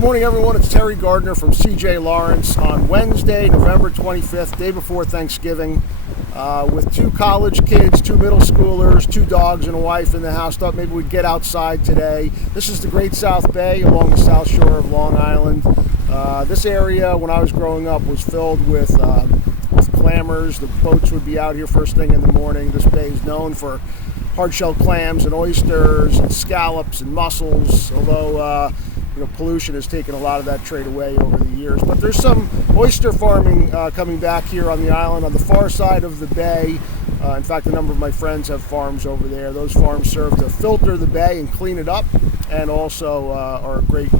Morning, everyone. It's Terry Gardner from CJ Lawrence on Wednesday, November 25th, day before Thanksgiving, with two college kids, two middle schoolers, two dogs, and a wife in the house. Thought maybe we'd get outside today. This is the Great South Bay along the south shore of Long Island. This area, when I was growing up, was filled with clammers. The boats would be out here first thing in the morning. This bay is known for hard-shell clams and oysters and scallops and mussels, although pollution has taken a lot of that trade away over the years. But there's some oyster farming coming back here on the island on the far side of the bay. In fact, a number of my friends have farms over there. Those farms serve to filter the bay and clean it up, and also are a great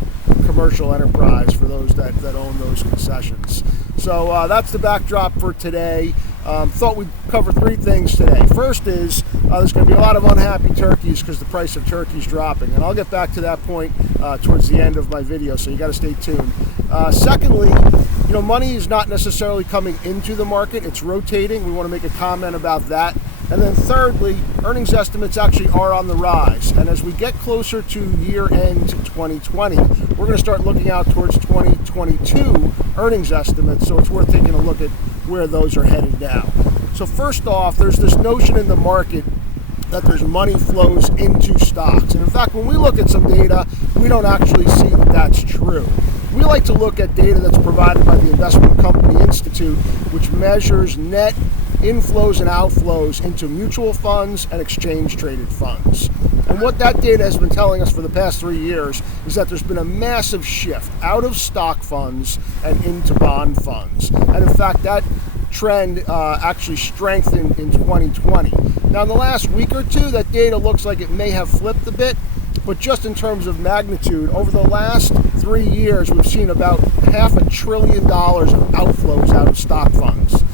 commercial enterprise for those that own those concessions. So that's the backdrop for today. Thought we'd cover three things today. First is there's going to be a lot of unhappy turkeys because the price of turkey is dropping, and I'll get back to that point towards the end of my video, so you got to stay tuned. Secondly, money is not necessarily coming into the market, it's rotating. We want to make a comment about that. And then thirdly, earnings estimates actually are on the rise. And as we get closer to year-end 2020, we're going to start looking out towards 2022 earnings estimates, so it's worth taking a look at where those are headed now. So first off, there's this notion in the market that there's money flows into stocks. And in fact, when we look at some data, we don't actually see that that's true. We like to look at data that's provided by the Investment Company Institute, which measures net inflows and outflows into mutual funds and exchange-traded funds. And what that data has been telling us for the past 3 years is that there's been a massive shift out of stock funds and into bond funds. And in fact, that trend actually strengthened in 2020. Now, in the last week or two, that data looks like it may have flipped a bit, but just in terms of magnitude, over the last 3 years, we've seen about $500 billion of outflows out of stock funds.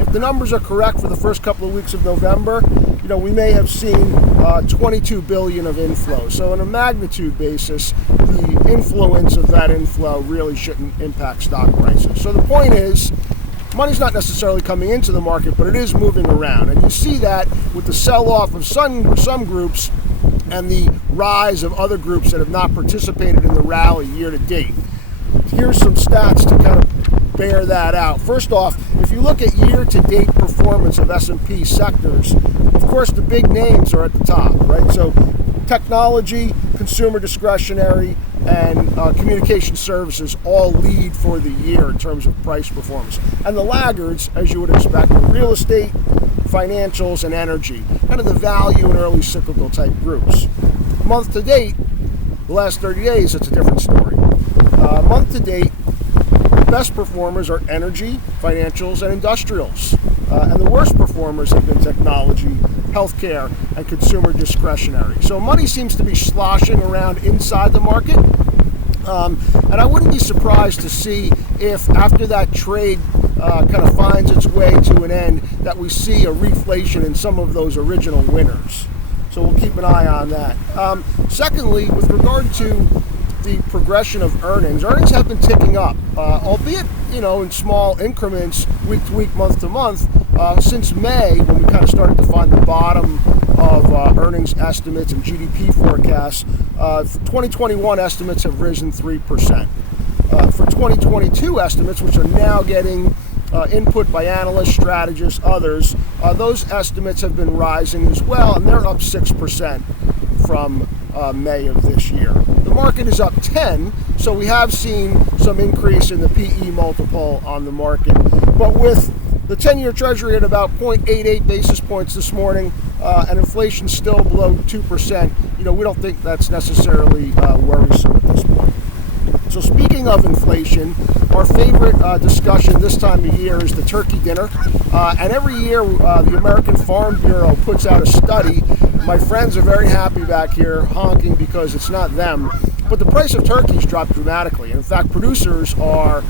If the numbers are correct for the first couple of weeks of November, we may have seen 22 billion of inflow. So on a magnitude basis, the influence of that inflow really shouldn't impact stock prices. So the point is, money's not necessarily coming into the market, but it is moving around. And you see that with the sell-off of some groups and the rise of other groups that have not participated in the rally year to date. Here's some stats to kind of bear that out. First off, if you look at year-to-date performance of S&P sectors, of course the big names are at the top, right? So technology, consumer discretionary, and communication services all lead for the year in terms of price performance. And the laggards, as you would expect, are real estate, financials, and energy, kind of the value and early cyclical type groups. Month to date, the last 30 days, it's a different story. Month to date, the best performers are energy, financials, and industrials. And the worst performers have been technology, healthcare, and consumer discretionary. So money seems to be sloshing around inside the market. And I wouldn't be surprised to see if after that trade kind of finds its way to an end, that we see a reflation in some of those original winners. So we'll keep an eye on that. Secondly, with regard to the progression of earnings have been ticking up, albeit in small increments, week to week, month to month, since May, when we kind of started to find the bottom of earnings estimates and GDP forecasts. For 2021 estimates have risen 3%. For 2022 estimates, which are now getting input by analysts, strategists, others, those estimates have been rising as well, and they're up 6% from May of this year. The market is up 10, so we have seen some increase in the PE multiple on the market. But with the 10-year Treasury at about 0.88 basis points this morning, and inflation still below 2%, we don't think that's necessarily worrisome at this point. So speaking of inflation, our favorite discussion this time of year is the turkey dinner. And every year, the American Farm Bureau puts out a study. My friends are very happy back here, honking because it's not them. But the price of turkeys dropped dramatically. And in fact, producers are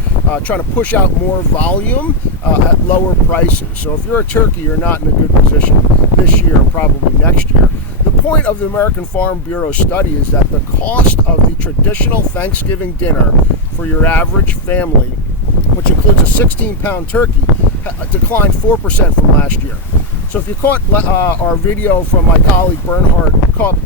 trying to push out more volume at lower prices. So if you're a turkey, you're not in a good position this year and probably next year. The point of the American Farm Bureau study is that the cost of the traditional Thanksgiving dinner for your average family, which includes a 16-pound turkey, declined 4% from last year. So if you caught our video from my colleague Bernhard Kopp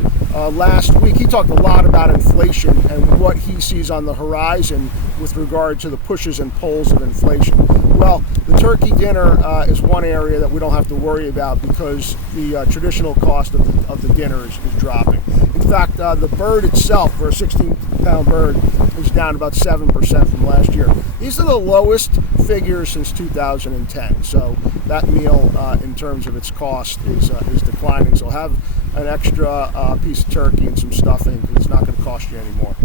last week, he talked a lot about inflation and what he sees on the horizon with regard to the pushes and pulls of inflation. Well, the turkey dinner is one area that we don't have to worry about because the traditional cost of the dinner is dropping. In fact, the bird itself, for a 16-pound bird, is down about 7% from last year. These are the lowest figures since 2010. So that meal, in terms of its cost, is declining. So have an extra piece of turkey and some stuffing because it's not going to cost you anymore.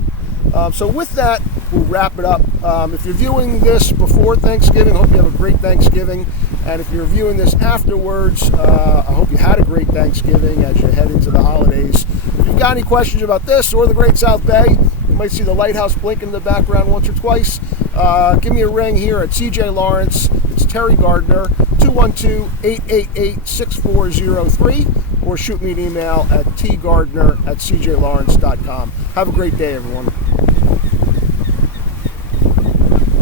So with that, we'll wrap it up. If you're viewing this before Thanksgiving, I hope you have a great Thanksgiving. And if you're viewing this afterwards, I hope you had a great Thanksgiving as you head into the holidays. If you've got any questions about this or the Great South Bay, you might see the lighthouse blinking in the background once or twice. Give me a ring here at CJ Lawrence. It's Terry Gardner, 212-888-6403, or shoot me an email at tgardner@cjlawrence.com. Have a great day, everyone.